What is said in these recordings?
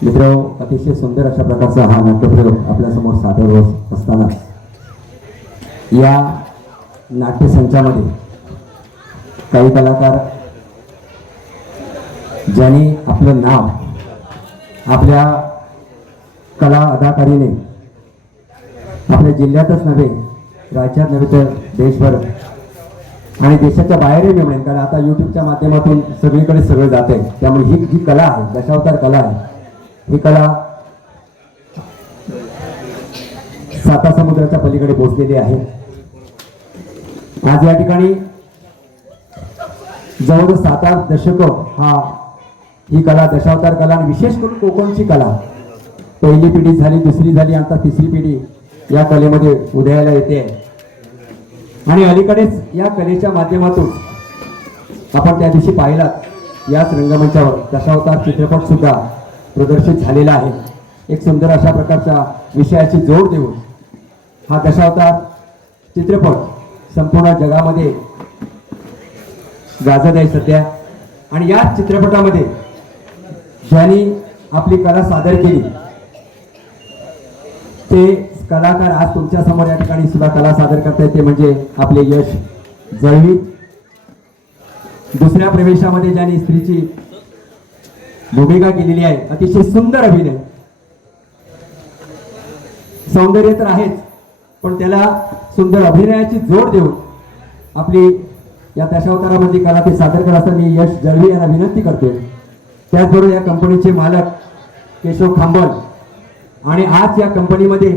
मित्र अतिशय सुंदर अशा प्रकारचा हा नाट्यप्रयोग आपल्यासमोर सादर होत असताना या नाट्यसंचामध्ये काही कलाकार ज्यांनी आपलं नाव आपल्या कला अदाकारीने आपल्या जिल्ह्यातच नव्हे राज्यात नव्हे तर देशभर आणि देशाच्या बाहेरही मी म्हणेन कारण आता यूट्यूबच्या माध्यमातून सगळीकडे सगळं जात आहे त्यामुळे ही जी कला आहे दशावतार कला आहे ही कला साता समुद्राच्या पलीकडे पोहोचलेली आहे. आज या ठिकाणी जवळ सात आठ दशक हा ही कला दशावतार कला आणि विशेष करून कोकणची कला. पहिली पिढी झाली दुसरी झाली आता तिसरी पिढी या कलेमध्ये उदयाला येते. आणि अलीकडेच या कलेच्या माध्यमातून आपण त्या दिवशी पाहिलात याच रंगमंचावर दशावतार चित्रपट सुद्धा प्रदर्शित झालेला आहे. एक सुंदर अशा प्रकारच्या विषयाची जोड देऊन हा दशावतार चित्रपट संपूर्ण जगामध्ये गाजत आहे सध्या. आणि याच चित्रपटामध्ये ज्यांनी आपली कला सादर केली ते कलाकार आज तुमच्यासमोर या ठिकाणी सुद्धा कला सादर करतायत. ते म्हणजे आपले यश जळवी. दुसऱ्या प्रवेशामध्ये ज्यांनी स्त्रीची भूमिका केलेली आहे. अतिशय सुंदर अभिनय. सौंदर्य तर आहेच पण त्याला सुंदर अभिनयाची जोड देऊन आपली या दशावतारामध्ये कला ते सादर करत असताना मी यश जळवी यांना विनंती करतोय. त्याचबरोबर या कंपनीचे मालक केशव खांबल आणि आज या कंपनीमध्ये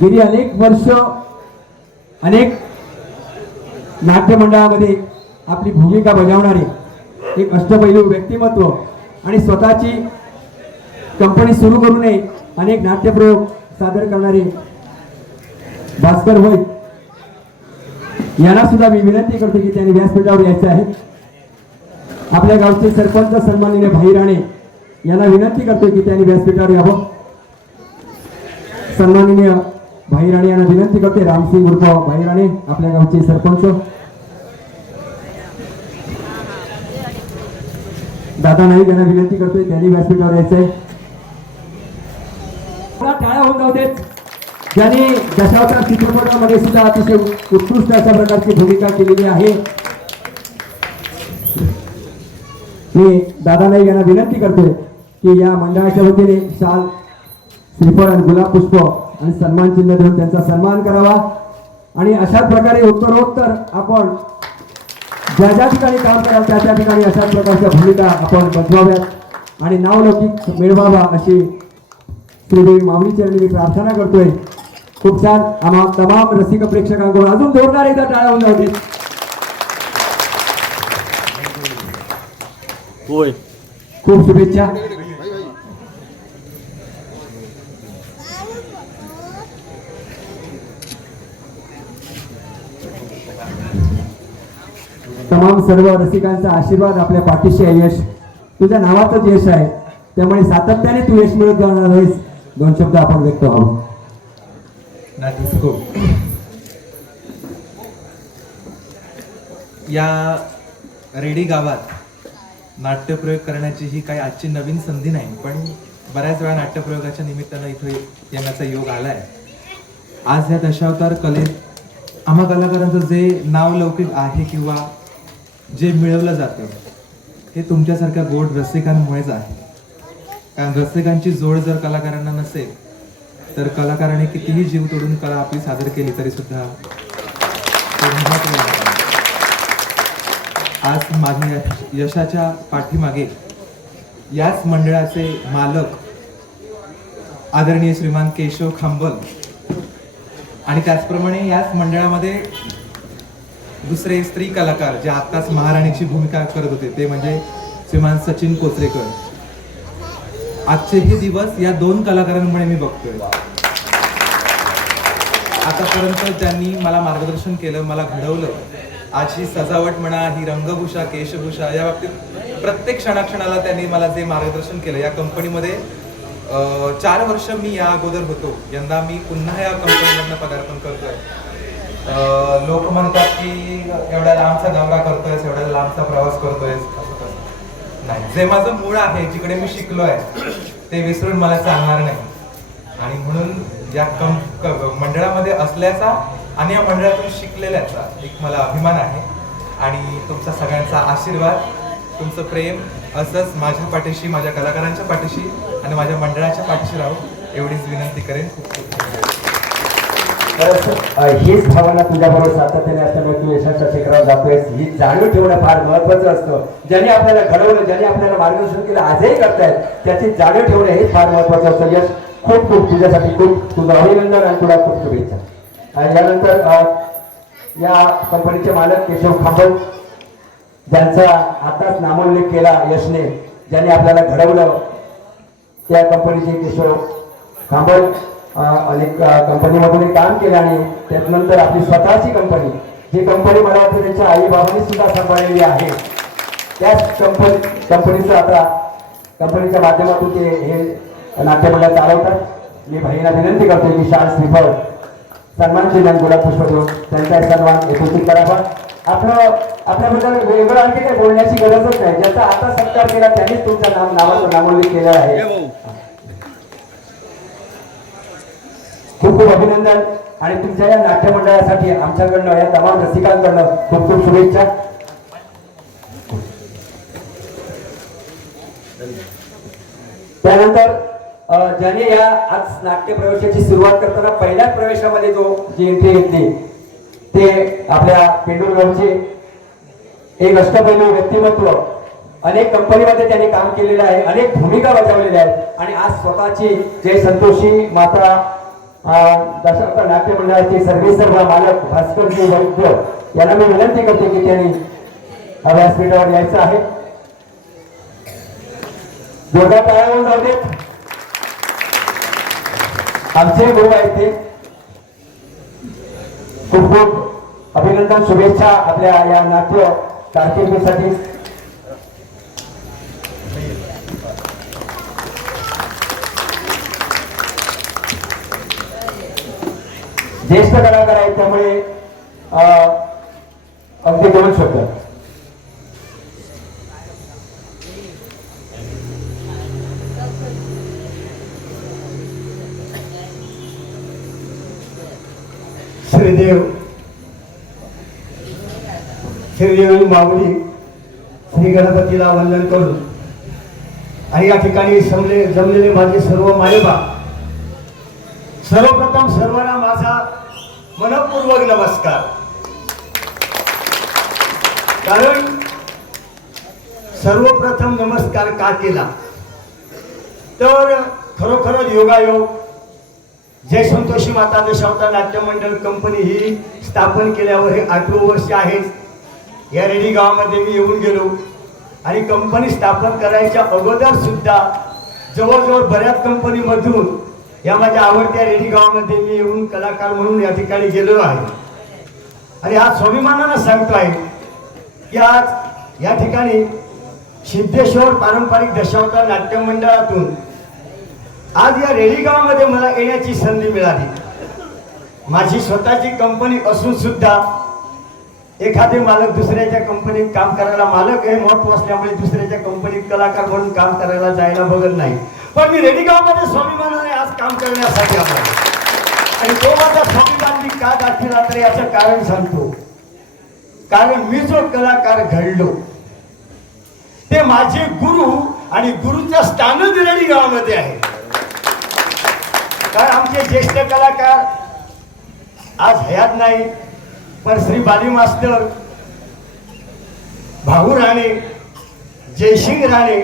गेली अनेक वर्ष अनेक नाट्य मंडळामध्ये आपली भूमिका बजावणारे एक अष्टपैलू व्यक्तिमत्व आणि स्वतःची कंपनी सुरू करू नये अनेक नाट्यप्रयोग सादर करणारे भास्कर होय. यांना सुद्धा मी विनंती करतो की त्यांनी व्यासपीठावर यायचे आहे. आपल्या गावचे सरपंच सन्माननीय भाई राणे यांना विनंती करतो की त्यांनी व्यासपीठावर यावं. सन्माननीय भाई राणे यांना विनंती करते. रामसिंग उर्फ भाई राणे आपल्या गावचे सरपंच. आता नाही त्यांना विनंती करतोय. त्यांनी व्यासपीठावर यायचंय. टाळ्या होऊन जाऊ देत. ज्यांनी दशावतार चित्रपटामध्ये सुद्धा अतिशय उत्कृष्ट अशा प्रकारची भूमिका केलेली आहे. मी दादा नाईक यांना विनंती करतोय की या मंडळाच्या वतीने शाल श्रीफळ आणि गुलाब पुष्प आणि सन्मान चिन्ह देऊन त्यांचा सन्मान करावा. आणि अशाच प्रकारे उत्तरोत्तर आपण ज्या ज्या ठिकाणी काम कराल त्या त्या ठिकाणी अशाच प्रकारच्या भूमिका आपण बजवाव्यात आणि नावलौकिक मिळवावा अशी श्रीदेवी माऊली चरणी मी प्रार्थना करतोय. खूप छान. आम्हा तमाम रसिक प्रेक्षकांकडून अजून जोरदार एकदा टाळ्या होऊन जाऊ. होय. खूप शुभेच्छा. तमाम सर्व रसिकांचा आशीर्वाद आपल्या पाठीशी आहे यश. तुझ्या नावातच यश आहे. त्यामुळे सातत्याने तू यश मिळत जाणार आहेस. दोन शब्द आपण व्यक्त व्हावं. हो. या रेडी गावात नाट्यप्रयोग करण्याची ही काही आजची नवीन संधी नाही पण बऱ्याच वेळा नाट्यप्रयोगाच्या निमित्तानं इथे येण्याचा योग आला आहे आज ह्या दशावतार कलेत आम्हा कलाकारांचं जे नाव लौकिक आहे किंवा जे मिळवलं जातं हे तुमच्यासारख्या गोड रसिकांमुळेच आहे. कारण रसिकांची जोड जर कलाकारांना नसेल तर कलाकाराने कितीही जीव तोडून कला आपली सादर केली तरी सुद्धा आज माझ्या यशाच्या पाठीमागे याच मंडळाचे मालक आदरणीय श्रीमान केशव खांबल आणि त्याचप्रमाणे याच मंडळामध्ये दुसरे स्त्री कलाकार जे आत्ताच महाराणीची भूमिका करत होते ते म्हणजे श्रीमान सचिन कोचरेकर. आजचेही दिवस या दोन कलाकारांमुळे मी बघतोय. आतापर्यंत त्यांनी मला मार्गदर्शन केलं मला घडवलं. आज ही सजावट म्हणा ही रंगभूषा केशभूषा या बाबतीत प्रत्येक क्षणाक्षणाला त्यांनी मला जे मार्गदर्शन केलं या कंपनीमध्ये चार वर्ष मी या अगोदर होतो. यंदा मी पुन्हा या कंपनीमधनं पदार्पण करतोय. लोक म्हणतात की एवढ्या लांबचा दौरा करतोयस एवढ्या लांबचा प्रवास करतोयस. असं तसं. नाही जे माझं मूळ आहे जिकडे मी शिकलो आहे ते विसरून मला चालणार नाही. आणि म्हणून या कम क- मंडळामध्ये असल्याचा आणि या मंडळातून शिकलेल्याचा एक मला अभिमान आहे. आणि तुमचा सगळ्यांचा आशीर्वाद तुमचं प्रेम असंच माझ्या पाठीशी माझ्या कलाकारांच्या पाठीशी आणि माझ्या मंडळाच्या पाठीशी राहू एवढीच विनंती करेन. खूप खूप खरंच, हीच भावना तुझ्याबरोबर सातत्याने असल्यामुळे तू यशाच्या शिखरावर जातोयस. ही जाणीव ठेवणं फार महत्वाचं असतं. ज्यांनी आपल्याला घडवलं ज्यांनी आपल्याला मार्गदर्शन केलं आजही करतायत त्याची जाणीव ठेवणं हेच फार महत्वाचं असतं. यश खूप खूप तुझ्यासाठी खूप तुझं अभिनंदन आणि तुला खूप शुभेच्छा. आणि यानंतर या कंपनीचे मालक केशव खांबळ ज्यांचा आताच नामोल्लेख केला यशने ज्यांनी आपल्याला घडवलं त्या कंपनीचे केशव खांबळ. अनेक अं, कंपनीमधून काम केलं आणि त्यानंतर आपली स्वतःची कंपनी जी कंपनी मला वाटतं त्यांच्या आईबाबांनी सुद्धा सांभाळलेली आहे. त्याच कंपनी कंपनीचं आता कंपनीच्या माध्यमातून ते हे नाट्यमंडळ चालवतात. मी बहिणीला विनंती करतो की शाल श्रीफळ सन्मान चिन्ह गुलाब पुष्प देऊन त्यांचा सन्मान एकत्रित करावा आपलं आपल्याबद्दल वेगळं आणखी काही बोलण्याची गरजच नाही. ज्याचा आता सत्कार केला त्यांनीच तुमच्या नाम नावाचं नामोल्लेख केलं आहे. खूप खूप अभिनंदन. आणि तुमच्या या नाट्य मंडळासाठी आमच्याकडनं या तमाम रसिकांकडनं खूप खूप शुभेच्छा. त्यानंतर ज्याने या आज नाट्य प्रवेशाची सुरुवात करताना पहिल्याच प्रवेशामध्ये जो जी एंट्री घेतली ते आपल्या पेंडुरगावचे एक अष्टपैलू व्यक्तिमत्व अनेक कंपनीमध्ये त्यांनी काम केलेलं आहे अनेक भूमिका बजावलेल्या आहेत. आणि आज स्वतःची जय संतोषी माता अं, नाट्य मंडळाचे सर्वेसर्वा मालक भास्करजी वैद्य यांना मी विनंती करते की त्यांनी व्यासपीठावर यायचं आहे. जोरदार पायावर जाऊ देत. आमचे गुरु आहेत ते. खूप खूप अभिनंदन शुभेच्छा आपल्या या नाट्य कारकिर्दीसाठी. ज्येष्ठ कलाकार आहेत त्यामुळे अं, अगदी दोन शब्द श्रीदेव श्रीदेव माऊली श्री गणपतीला वंदन करून आणि या ठिकाणी जमले जमलेले माझे सर्व मायबा सर्वप्रथम सर्वांना माझा मनपूर्वक नमस्कार. कारण सर्वप्रथम नमस्कार का केला? तर खरोखरच योगायोग जय संतोषी माता दशावतार नाट्य मंडळ कंपनी ही स्थापन केल्यावर हे आठवं वर्ष आहेच या रेडी गावामध्ये मी येऊन गेलो. आणि कंपनी स्थापन करायच्या अगोदर सुद्धा जवळजवळ बऱ्याच कंपनीमधून या माझ्या आवडत्या रेडी गावामध्ये मी येऊन कलाकार म्हणून या ठिकाणी गेलेलो आहे. आणि आज स्वाभिमानानं आहे की आज या ठिकाणी सिद्धेश्वर पारंपरिक दशावतार नाट्य मंडळातून आज या रेडी गावामध्ये मला येण्याची संधी मिळाली. माझी स्वतःची कंपनी असून सुद्धा एखादे मालक दुसऱ्याच्या कंपनीत काम करायला मालक हे महत्त्व असल्यामुळे दुसऱ्याच्या कंपनीत कलाकार म्हणून काम करायला जायला बघत नाही. पण मी रेडीगावमध्ये स्वाभिमानाने आज काम करण्यासाठी आलो. आणि तो माझा स्वाभिमान मी का दाखविला तर याचं कारण सांगतो. कारण मी जो कलाकार घडलो ते माझे गुरु आणि गुरुचं स्थानच रेडीगावामध्ये आहे. कारण आमचे ज्येष्ठ कलाकार आज हयात नाही पण श्री बाली मास्टर भाऊ राणे जयसिंग राणे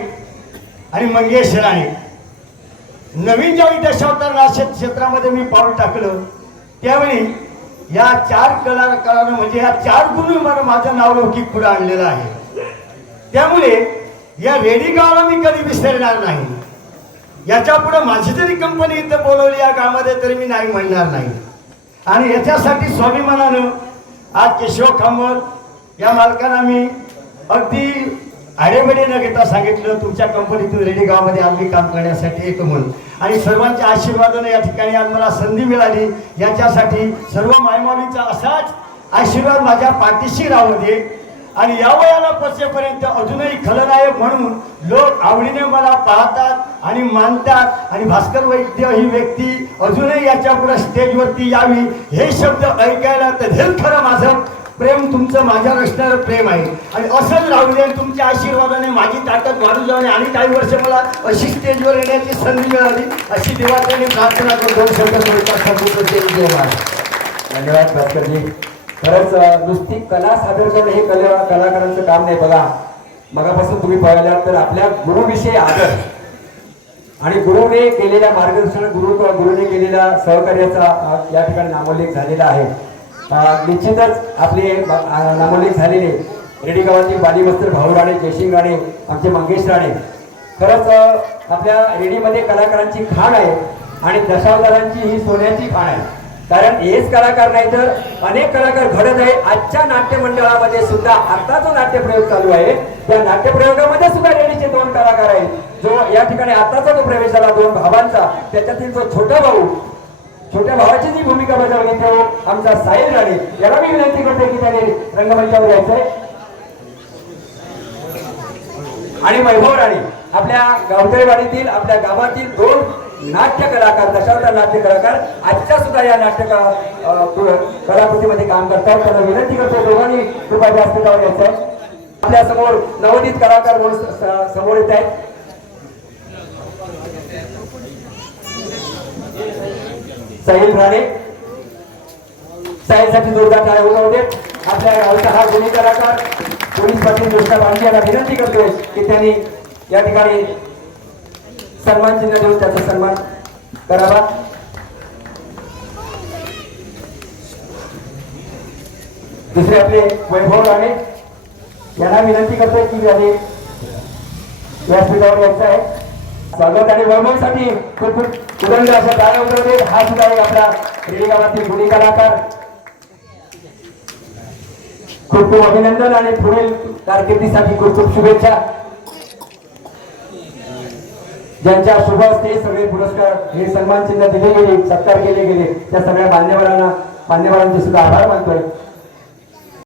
आणि मंगेश राणे नवीन ज्यावेळी दशावतार नाशक क्षेत्रामध्ये मी पाऊल टाकलं त्यावेळी या चार कलाकारानं म्हणजे या चार गुण मला माझं नाव लौकिक पुढे आणलेलं आहे. त्यामुळे या रेडी गावाला मी कधी विसरणार नाही. याच्यापुढे माझी जरी कंपनी इथं बोलवली या गावामध्ये तरी मी नाही म्हणणार नाही. आणि याच्यासाठी स्वाभिमानानं आज केशव खांबळ या मालकांना मी अगदी आडेमडे न घेता सांगितलं तुमच्या कंपनीतून रेडी गावामध्ये काम करण्यासाठी येतो म्हणून. आणि सर्वांच्या आशीर्वादाने या ठिकाणी आज मला संधी मिळाली. याच्यासाठी सर्व मायमावीचा असाच आशीर्वाद माझ्या पाठीशी राहू दे. आणि या वयाला पोचेपर्यंत अजूनही खलनायक म्हणून लोक आवडीने मला पाहतात आणि मानतात. आणि भास्कर वैद्य ही व्यक्ती अजूनही याच्यापुढे स्टेजवरती यावी हे शब्द ऐकायला तर हे खरं माझं. प्रेम तुमचं माझ्यावर असणारं प्रेम आहे. आणि असंच राहू दे तुमच्या आशीर्वादाने माझी ताकद वाढू जाऊ आणि काही वर्ष मला अशी स्टेजवर येण्याची संधी मिळाली. अशी देवाकडे प्रार्थना करतो. दोन धन्यवाद भास्करजी. खरंच नुसती कला सादर करणं हे कला कलाकारांचं काम नाही. बघा मगापासून तुम्ही पाहिलात तर आपल्या गुरुविषयी आदर आणि गुरुने केलेल्या मार्गदर्शन गुरु गुरुने केलेल्या सहकार्याचा या ठिकाणी नामोल्लेख झालेला आहे. निश्चितच आपले ब- नामोल्लेख झालेले रेडी गावातील बाली वस्त्र भाऊ राणे जयसिंग राणे आमचे मंगेश राणे. खरंच आपल्या रेडीमध्ये कलाकारांची खाण आहे आणि दशावतारांची ही सोन्याची खाण आहे. कारण हेच कलाकार नाही तर अनेक कलाकार घडत आहे. आजच्या नाट्यमंडळामध्ये सुद्धा आता जो नाट्यप्रयोग चालू आहे. त्या नाट्यप्रयोगामध्ये सुद्धा रेडीचे दोन कलाकार आहेत. जो या ठिकाणी आताचा जो प्रवेश झाला दोन भावांचा त्याच्यातील जो छोटा भाऊ छोट्या भावाची जी भूमिका बजावली तो आमचा साहिल राणे. याला मी विनंती करतो की त्याने रंगमंचावर यायचंय. आणि वैभव राणे आपल्या गावतळेवाडीतील आपल्या गावातील दोन नाट्य कलाकार दशावतार नाट्य कलाकार आजच्या सुद्धा या नाट्य कलाकृतीमध्ये काम करतात. त्यांना विनंती करतो दोघांनी कृपया व्यासपीठावर यायचंय. आपल्यासमोर नवोदित कलाकार म्हणून समोर येत आहेत. साहेब राणे. साहेबसाठी जोरदार टाळ्या होऊ देत आपल्या गावचा हा गुन्हे कलाकार पोलीस पाटील कृष्णा बांधे यांना विनंती करतोय की त्यांनी या ठिकाणी सन्मान चिन्ह देऊन त्याचा सन्मान करावा. दुसरे आपले वैभव राणे यांना विनंती करतोय की व्यासपीठावर यायचं आहे. स्वागत आणि वैभवसाठी खूप खूप उदंड अशा टाळ्या उतरवते. हा सुद्धा एक आपला रेडी गावातील गुणी कलाकार. खूप खूप अभिनंदन आणि पुढील कारकिर्दीसाठी खूप खूप शुभेच्छा. ज्यांच्या शुभ ते सगळे पुरस्कार हे सन्मान चिन्ह दिले गेले सत्कार केले गेले त्या सगळ्या मान्यवरांना मान्यवरांचे सुद्धा आभार मानतोय.